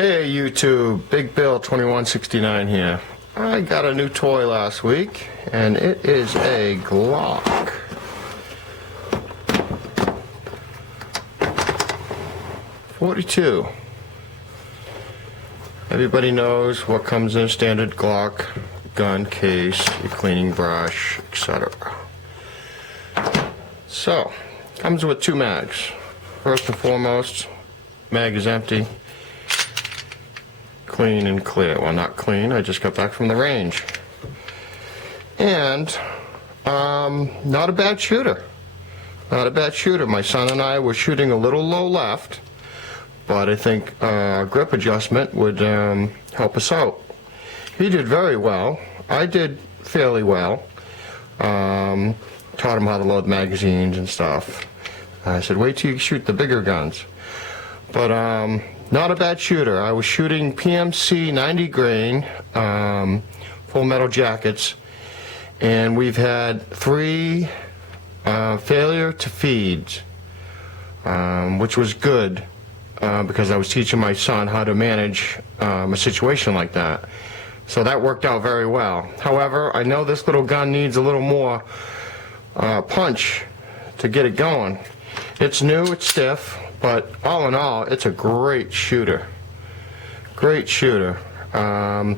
Hey YouTube, Big Bill 2169 here. I got a new toy last week, and it is a Glock. .42. Everybody knows what comes in a standard Glock gun case, your cleaning brush, etc. So, comes with two mags. First and foremost, mag is empty. Clean and clear. Well, not clean, I just got back from the range. And not a bad shooter. Not a bad shooter. My son and I were shooting a little low left, but I think grip adjustment would help us out. He did very well. I did fairly well. Taught him how to load magazines and stuff. I said, wait till you shoot the bigger guns. But not a bad shooter. I was shooting PMC 90 grain, full metal jackets, and we've had 3 failure to feeds, which was good because I was teaching my son how to manage a situation like that. So that worked out very well. However, I know this little gun needs a little more punch to get it going. It's new, it's stiff, but all in all, it's a great shooter. Great shooter. I'd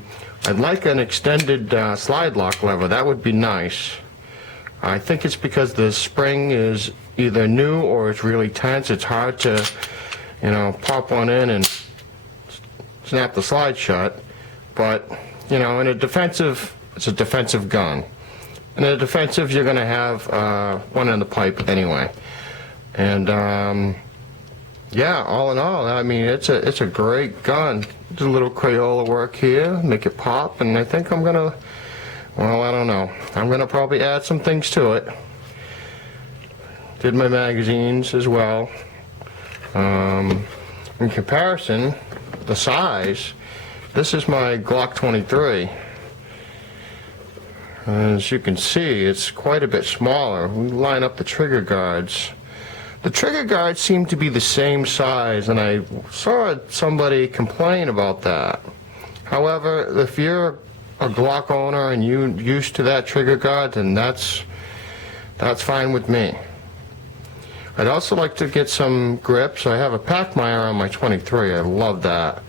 like an extended slide lock lever. That would be nice. I think it's because the spring is either new or it's really tense. It's hard to, you know, pop one in and snap the slide shut. But, you know, in a defensive, it's a defensive gun. In a defensive, you're going to have one in the pipe anyway. And yeah, all in all, I mean, it's a great gun. Do a little Crayola work here, make it pop, and I think I'm gonna, well, I don't know. I'm gonna probably add some things to it. Did my magazines as well. In comparison, the size, this is my Glock 23. As you can see, it's quite a bit smaller. We line up the trigger guards. The trigger guards seem to be the same size, and I saw somebody complain about that. However, if you're a Glock owner and you're used to that trigger guard, then that's fine with me. I'd also like to get some grips. I have a Pachmeyer on my 23. I love that.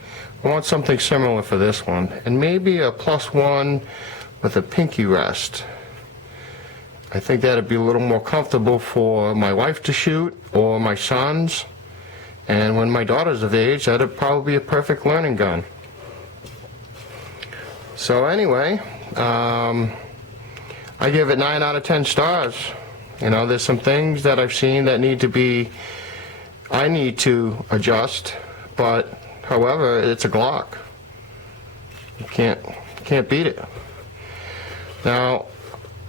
I want something similar for this one, and maybe a +1 with a pinky rest. I think that'd be a little more comfortable for my wife to shoot or my sons. And when my daughter's of age, that'd probably be a perfect learning gun. So anyway, I give it 9 out of 10 stars. You know, there's some things that I've seen that I need to adjust, but however, it's a Glock. You can't beat it. Now,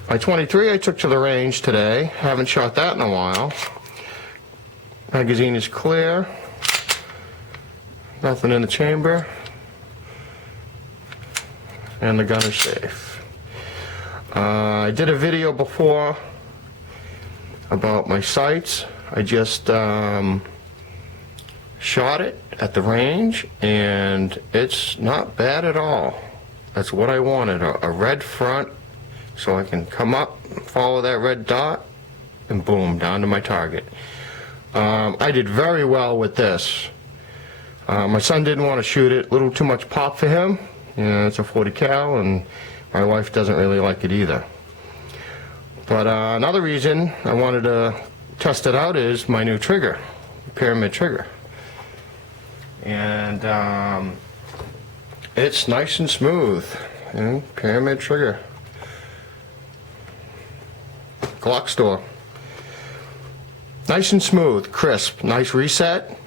my 23 I took to the range today. Haven't shot that in a while. Magazine is clear. Nothing in the chamber. And the gun is safe. I did a video before about my sights. I just shot it at the range, and it's not bad at all. That's what I wanted, a red front, so I can come up, follow that red dot, and boom, down to my target. I did very well with this. My son didn't want to shoot it, a little too much pop for him. You know, it's a 40 cal, and my wife doesn't really like it either. But another reason I wanted to test it out is my new trigger, pyramid trigger. And it's nice and smooth, you know, pyramid trigger. Glock store. Nice and smooth, crisp, nice reset.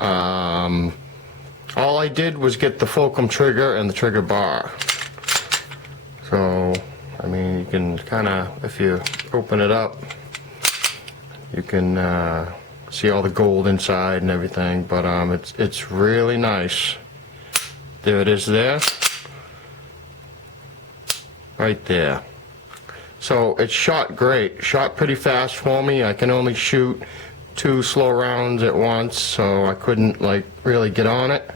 All I did was get the Fulcrum trigger and the trigger bar. So, I mean, you can kind of, if you open it up, you can see all the gold inside and everything, but it's really nice. There it is there. Right there. So it shot great, shot pretty fast for me. I can only shoot 2 slow rounds at once, so I couldn't like really get on it.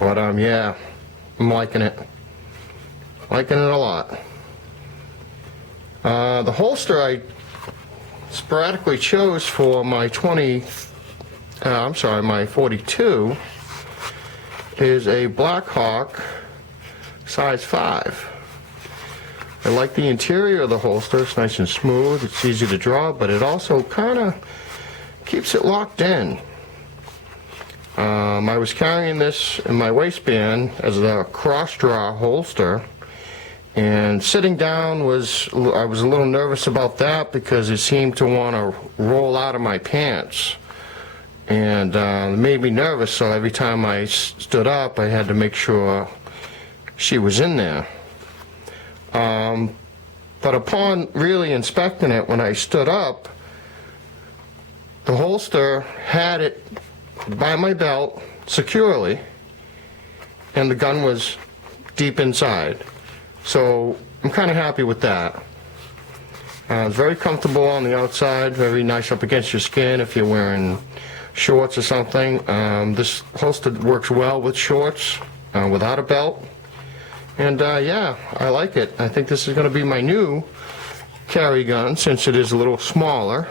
But yeah, I'm liking it. Liking it a lot. The holster I sporadically chose for my my 42 is a Blackhawk size 5. I like the interior of the holster. It's nice and smooth. It's easy to draw, but it also kind of keeps it locked in. I was carrying this in my waistband as a cross-draw holster, and sitting down I was a little nervous about that because it seemed to want to roll out of my pants, and it made me nervous. So every time I stood up, I had to make sure she was in there. But upon really inspecting it, when I stood up, the holster had it by my belt securely, and the gun was deep inside. So I'm kind of happy with that. It's very comfortable on the outside, very nice up against your skin if you're wearing shorts or something. This holster works well with shorts without a belt. And yeah, I like it. I think this is going to be my new carry gun since it is a little smaller.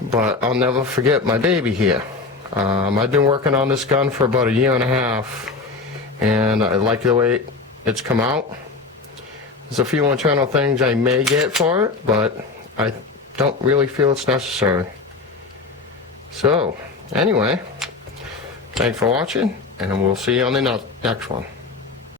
But I'll never forget my baby here. I've been working on this gun for about 1.5 years, and I like the way it's come out. There's a few internal things I may get for it, but I don't really feel it's necessary. So, anyway, thanks for watching, and we'll see you on the next one.